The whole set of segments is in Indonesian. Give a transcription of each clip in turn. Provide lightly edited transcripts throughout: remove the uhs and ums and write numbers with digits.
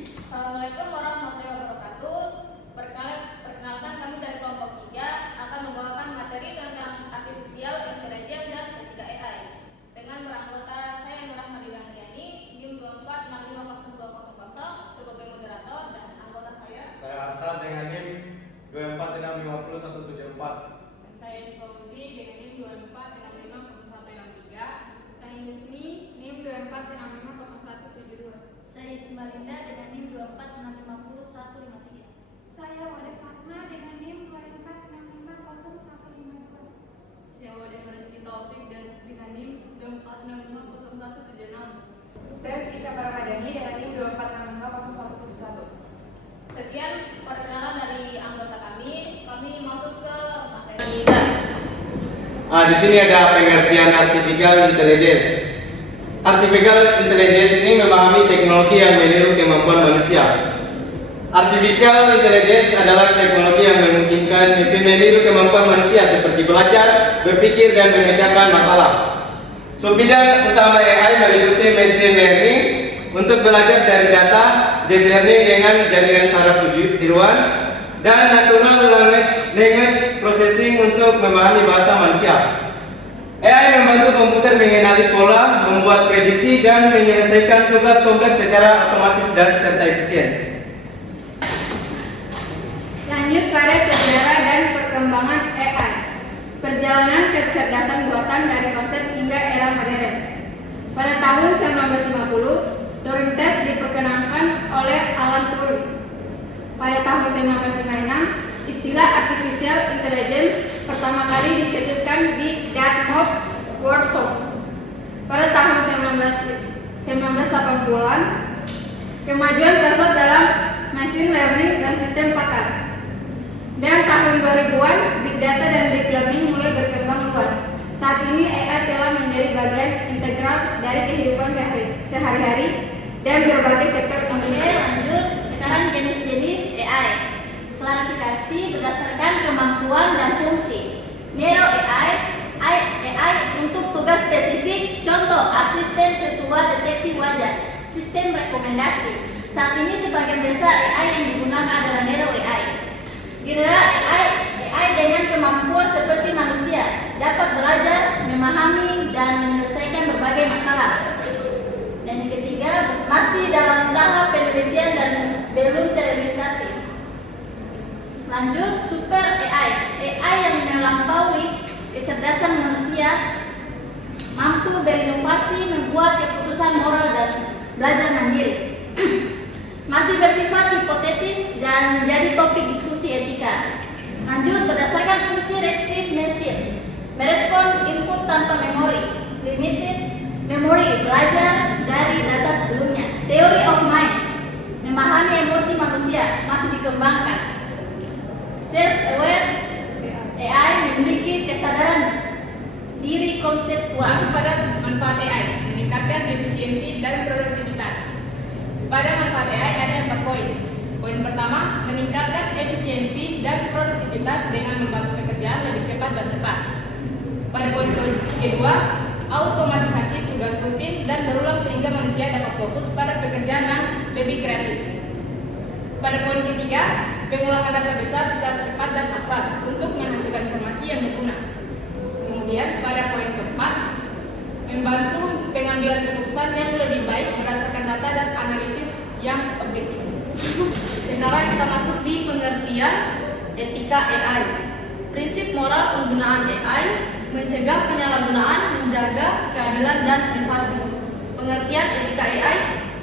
Assalamualaikum warahmatullahi wabarakatuh. Perkenalkan kami dari kelompok 3 akan membawakan materi tentang artificial intelligence dan etika AI dengan beranggota saya Nur Rahmadian Yani, NIM 2465020 sebagai moderator dan anggota saya Hasan dengan NIM 246507174. Dan saya Fauzi dengan NIM 246506163. Saya Yusni NIM 246507172. Saya Ismalinda dengan NIM 2465153. Saya Wade Fatma dengan NIM 246505152. Saya Wade Rizky Taufik dan dengan NIM 246500176. Saya Rizky Syafar Ramadhani dengan NIM 246500171. Sekian perkenalan dari anggota kami. Kami masuk ke materi. Di sini ada pengertian artificial intelligence. Artificial intelligence ini memahami teknologi yang meniru kemampuan manusia. Artificial intelligence adalah teknologi yang memungkinkan mesin meniru kemampuan manusia seperti belajar, berpikir, dan memecahkan masalah. Bidang utama AI meliputi machine learning untuk belajar dari data, deep learning dengan jaringan saraf tiruan, dan natural language processing untuk memahami bahasa manusia. AI membantu komputer mengenali pola, membuat prediksi, dan menyelesaikan tugas kompleks secara otomatis dan serta efisien. Lanjut pada sejarah dan perkembangan AI. Perjalanan kecerdasan buatan dari konsep hingga era modern. Pada tahun 1950, Turing test diperkenalkan oleh Alan Turing. Pada tahun 1956, istilah artificial intelligence pertama kali dicetuskan di Dartmouth Workshop. Pada tahun 1980-an, kemajuan pesat dalam machine learning dan sistem pakar. Dan tahun 2000-an, big data dan deep learning mulai berkembang luas. Saat ini AI telah menjadi bagian integral dari kehidupan sehari-hari dan berbagai sektor Oke, lanjut. Sekarang jenis-jenis AI. Klarifikasi berdasarkan kemampuan dan fungsi. Neuro AI untuk tugas spesifik, contoh asisten virtual deteksi wajah, sistem rekomendasi. Saat ini sebagian besar AI yang digunakan adalah Neuro AI. General AI dengan kemampuan seperti manusia, dapat belajar, memahami, dan menyelesaikan berbagai masalah. Dan yang ketiga, masih dalam tahap penelitian dan belum terrealisasi. Lanjut, super AI yang melampaui kecerdasan manusia, mampu berinovasi, membuat keputusan moral dan belajar mandiri. Masih bersifat hipotetis dan menjadi topik diskusi etika. Lanjut, berdasarkan fungsi restive machine, merespon input tanpa memori, limited memory, belajar dari data sebelumnya. Theory of mind, memahami emosi manusia, masih dikembangkan. Self-aware AI memiliki kesadaran diri konseptual. Masuk pada manfaat AI, meningkatkan efisiensi dan produktivitas. Pada manfaat AI ada 4 poin. Poin pertama, meningkatkan efisiensi dan produktivitas dengan membantu pekerjaan lebih cepat dan tepat. Pada poin kedua, automatisasi tugas rutin dan berulang sehingga manusia dapat fokus pada pekerjaan yang lebih kreatif. Pada poin ketiga, pengolahan data besar secara cepat dan akurat untuk menghasilkan informasi yang berguna. Kemudian pada poin keempat, membantu pengambilan keputusan yang lebih baik berdasarkan data dan analisis yang objektif. Sekarang kita masuk di pengertian etika AI. Prinsip moral penggunaan AI, mencegah penyalahgunaan, menjaga keadilan dan privasi. Pengertian etika AI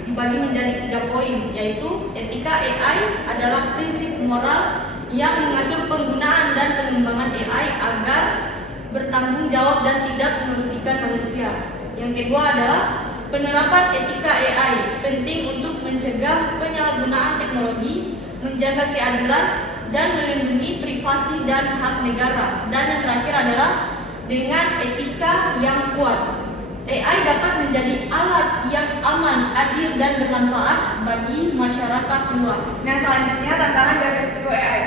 dibagi menjadi 3 poin, yaitu etika AI adalah prinsip moral yang mengatur penggunaan dan pengembangan AI agar bertanggung jawab dan tidak merugikan manusia. Yang kedua adalah penerapan etika AI penting untuk mencegah penyalahgunaan teknologi, menjaga keadilan, dan melindungi privasi dan hak negara. Dan yang terakhir adalah dengan etika yang kuat, AI dapat menjadi alat yang aman, adil, dan bermanfaat bagi masyarakat luas. Nah, selanjutnya tantangan dan risiko AI.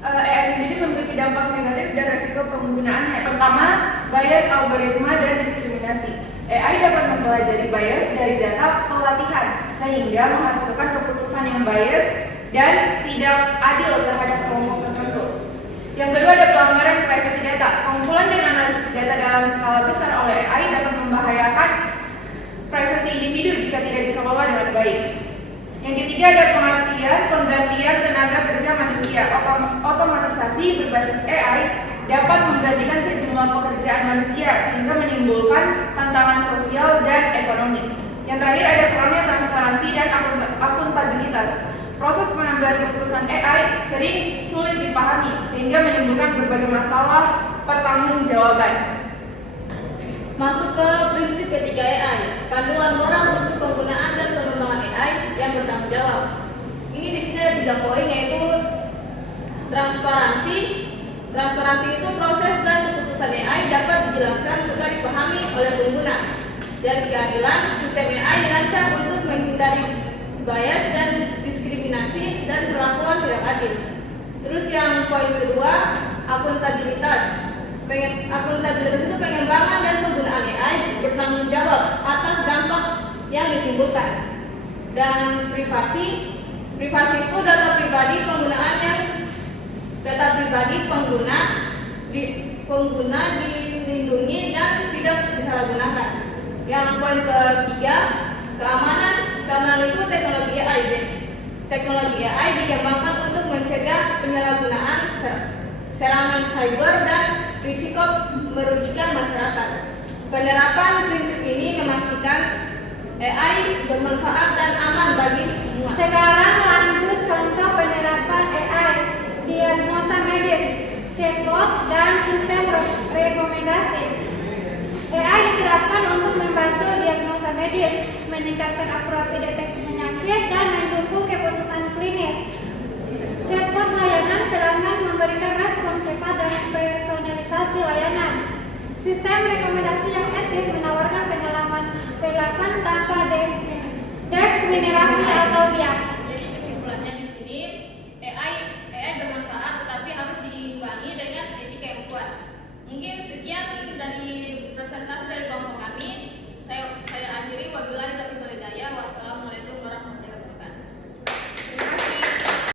AI sendiri memiliki dampak negatif dan risiko penggunaan. Pertama, bias algoritma dan diskriminasi. AI dapat mempelajari bias dari data pelatihan sehingga menghasilkan keputusan yang bias dan tidak adil terhadap kelompok tertentu. Yang kedua ada pelanggaran privasi data. Pengumpulan dan analisis data dalam skala besar oleh AI dapat membahayakan privasi individu jika tidak dikelola dengan baik. Yang ketiga ada penggantian tenaga kerja manusia. Otomatisasi berbasis AI dapat menggantikan sejumlah pekerjaan manusia sehingga menimbulkan tantangan sosial dan ekonomi. Yang terakhir ada kurangnya transparansi dan akuntabilitas. Proses pengambilan keputusan AI sering sulit dipahami sehingga menimbulkan berbagai masalah pertanggungjawaban. Masuk ke prinsip etika AI, panduan moral untuk penggunaan dan pengembangan AI yang bertanggung jawab. Ini di sini ada 3 poin, yaitu transparansi. Transparansi itu proses dan keputusan AI dapat dijelaskan serta dipahami oleh pengguna. Dan keadilan, sistem AI dirancang untuk menghindari bias dan diskriminasi dan perlakuan tidak adil. Terus yang poin kedua, akuntabilitas. Akuntabilitas itu pengembangan dan penggunaan AI bertanggung jawab atas dampak yang ditimbulkan. Dan privasi itu data pribadi pengguna dilindungi dan tidak disalahgunakan. Yang poin ketiga, keamanan itu teknologi AI. Teknologi AI dikembangkan untuk mencegah penyalahgunaan serangan cyber dan risiko merugikan masyarakat. Penerapan prinsip ini memastikan AI bermanfaat dan aman bagi semua. Sekarang lanjut contoh penerapan AI, diagnosa medis, chatbot, dan sistem rekomendasi. AI diterapkan untuk membantu diagnosa medis, meningkatkan akurasi deteksi penyakit, dan mendukung keputusan klinis. Chatbot layanan pelanggan memberikan respon cepat dan personalisasi layanan. Sistem rekomendasi yang etis menawarkan pengalaman relevan tanpa diskriminasi atau bias.